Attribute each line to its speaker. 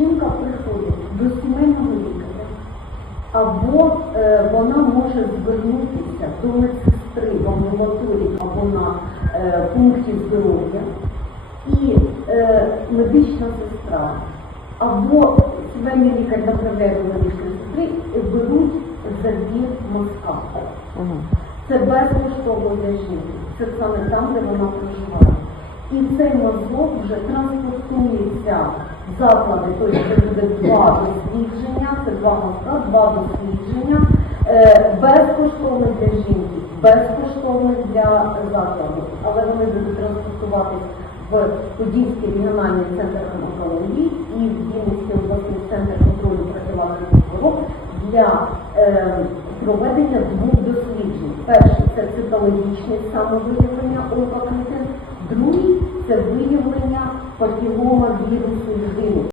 Speaker 1: жінка приходить до сімейного лікаря, або е, вона може звернутися до медсестри в амбулаторії або на е, пункті здоров'я, і е, медична сестра, або сімейний лікар направляє до медичної сестри і беруть забір мозка. Це безкоштовно для жінки. Це саме там, де вона проживає. І цей мозок вже транспортується заклади, тобто це буде два дослідження, це два мозка, два дослідження, е, безкоштовно для жінки, безкоштовно для закладу. Але вони будуть транспортуватись в Подільський регіональний центр онкології і в Вінницький обласний центр контролю профілактики хвороб для е, проведення двох досліджень. Перший це цитологічне самовиявлення це виявлення папілома вірусу людини.